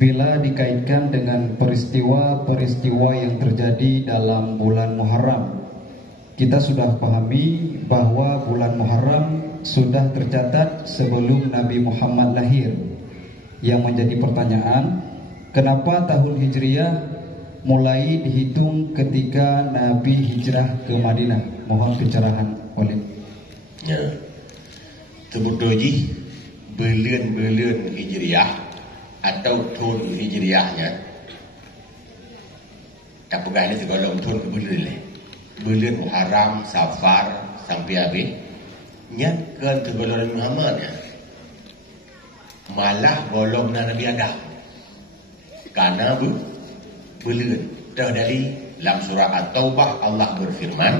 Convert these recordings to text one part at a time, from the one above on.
bila dikaitkan dengan peristiwa-peristiwa yang terjadi dalam bulan Muharram. Kita sudah pahami bahwa bulan Muharram sudah tercatat sebelum Nabi Muhammad lahir. Yang menjadi pertanyaan, kenapa tahun Hijriah mulai dihitung ketika Nabi hijrah ke Madinah? Mohon pencerahan oleh. Ya. Sebetulnya bulan Hijriah atau tahun Hijriahnya tak pegang ni segala tahun ke bulan Muharram, Safar sampai habis nyatkan kebenaran Muhammad ya. Malah golong Nabi Adam karena bulan dari dalam surah At-Taubah Allah berfirman,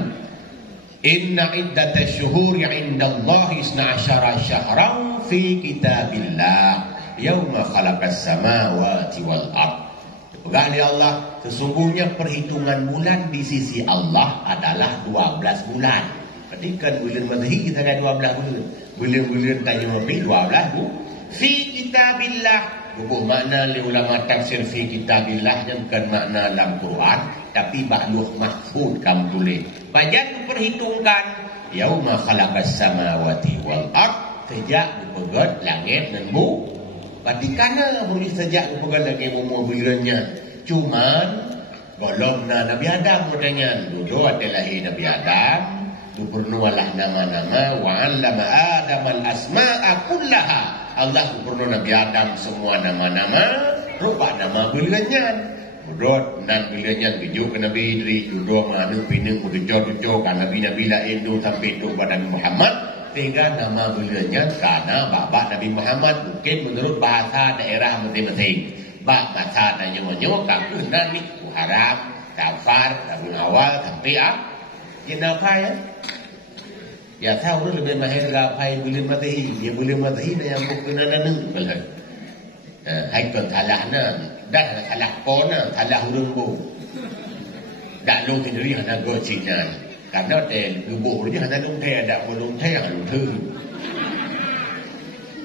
inna iddatash syuhuri 'indallahi 12 syahran fi kitabillah yauma khalaqas samawati wal ard. Pegang oleh Allah, sesungguhnya perhitungan bulan di sisi Allah adalah 12 bulan. Ketika bulan Madhi kita kan 12 bulan. Bulan-bulan tanya Nabi 12 bulan. Fi kitabillah. Buku makna oleh ulama tafsir fi kitabillah yang bukan makna dalam Quran, tapi bahluh mahfud kamu tulis. Bajan perhitungkan yauma khalaqas samawati wal ard, sejak dipegat langit dan bumi. Batikana boleh sejak dipegat langit bumi bulannya. Cuman belum Nabi Adam dengan dulu ada lahir Nabi Adam, dipernualah nama-nama wa 'allama Adam al-asma'a kullaha. Allah berfirman Nabi Adam semua nama-nama, rupa nama bulannya. Mudot nan bulannya tujuh ke Nabi Idris, duduk mana pinang mudah-mudah kan Nabi lain tu sampai tu pada Nabi Muhammad. Sehingga nama bulannya karena bapak Nabi Muhammad mungkin menurut bahasa daerah masing-masing. Bak masa nanya-nanya kamu nanti Muharram, Safar, Rabiul Awal sampai apa ya? Ya tahu tu lebih mahir gapai bulan Madhi. Dia bulan Madhi yang bukan ada belah. Hai kon salah dah salah pona, salah huruf bu. Dak lu sendiri hana go Cina. Karena te bu dia hana lung te ada lung te yang lung tu.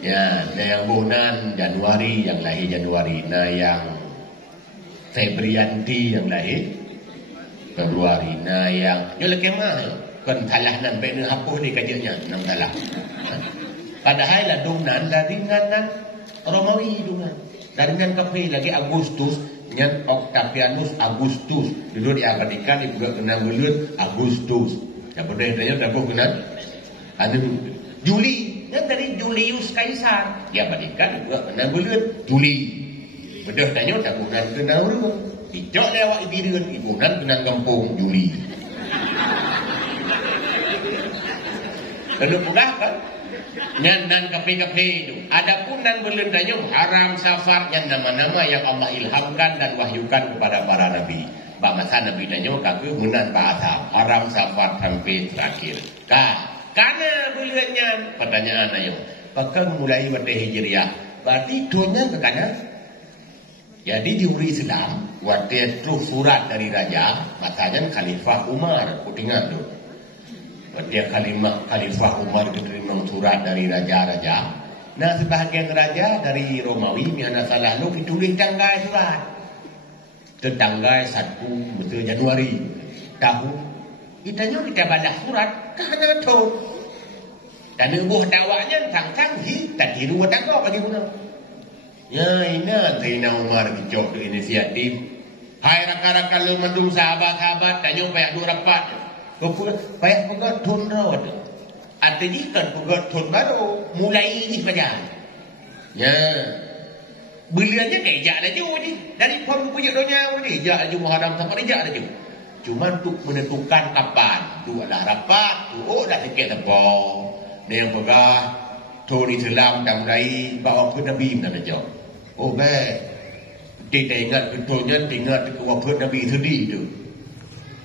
Ya, yang bulan Januari yang lahir Januari, nah yang Febrianti yang lahir Februari, nah yang lekemah kan salah nan be ne hapus di kajanya nam salah. Padahal lah dungan daringan Romawi dungan. Daringan kafe lagi Agustus nyat Octavianus Agustus. Dulu diabadikan di bulan kena bulan Agustus. Ya bedanya dah kena anu Juli, yang dari Julius Kaisar. Diabadikan di bulan kena bulan Juli. Bedah tanya dah bulan kena urut. Tidak lewat ibiran ibunan kena kampung Juli. Kena pugah kan? Nan kafe-kafe itu. Adapun nan bulan tanya Haram, Safar yang nama-nama yang Allah ilhamkan dan wahyukan kepada para nabi. Masa nabi tanya kaki bulan bahasa Haram, Safar sampai terakhir. Karena bulannya pertanyaan ayo. Pakai mulai pada Hijriah. Berarti dunia ke kanan. Jadi di Islam waktu itu surat dari raja, masanya Khalifah Umar. Aku ingat tu. Dia Khalifah Umar menerima surat dari raja-raja. Nah sebahagian raja dari Romawi yang salah lu ditulis tanggal surat. Tanggal 1 betul Januari tahun. Kita balas surat karena tu. Dan ibu dakwanya tang-tang tak tiru tanggal bagi guna. Ya ini Sayyidina Umar kicok tu inisiatif. Hai rakan-rakan lu mendung sahabat-sahabat tanya payah dua rapat. Payah pegat thun rawat. Artinya kan pegat thun baru mulai ini saja. Ya. Beliannya kayak jak laju je. Dari pun punya dunia ni jak laju Muharram sampai jak laju. Cuma untuk menentukan kapan. Tu adalah rapat, tu dah sikit apa. Dia yang pegang thun Islam dah mulai bawa ke Nabi nak jauh. Oh baik. Kita ingat betulnya tinggal ke wafat Nabi sendiri tu.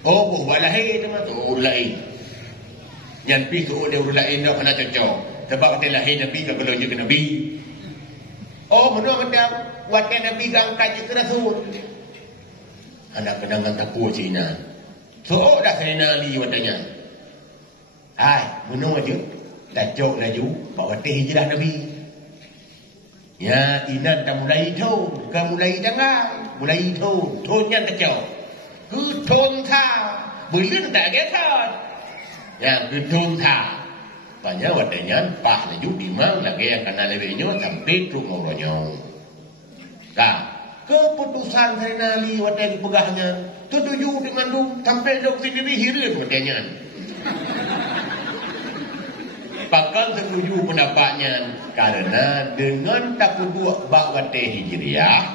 Oh, buat lahir tu mah tu lain. Yang pi tu dia lain dah kena cocok. Sebab kata lahir Nabi ke kalau juga Nabi. Oh, menurut macam waktu Nabi angkat je Rasul. Anak kenangan tapu Cina. So dah kena ali watanya. Hai, menurut aja. Dah jauh laju bawa teh hijrah Nabi. Ya inan ta mulai thâu ka mulai jangan mulai thâu thôn nhân ta chào cứ thôn tha bữa lên ta ghé tha ya cứ thôn tha banyak wadanya pah la judi mang la gaya kana lebenyo sampai truk ngoronyo keputusan Zainali wadai pegahnya tujuh dengan lu sampai dok sendiri hirin wadanya bakal setuju pendapatnya karena dengan takut bak wadai hijriah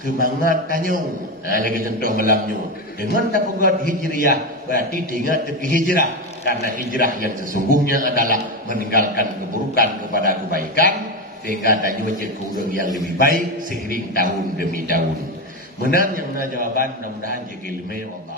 kemangat tanyo lagi contoh malamnya dengan takut hijriah berarti tinggal tepi hijrah karena hijrah yang sesungguhnya adalah meninggalkan keburukan kepada kebaikan sehingga tanyo cekudung yang lebih baik seiring tahun demi tahun. Benar yang benar jawaban mudah-mudahan jadi ilmu Allah.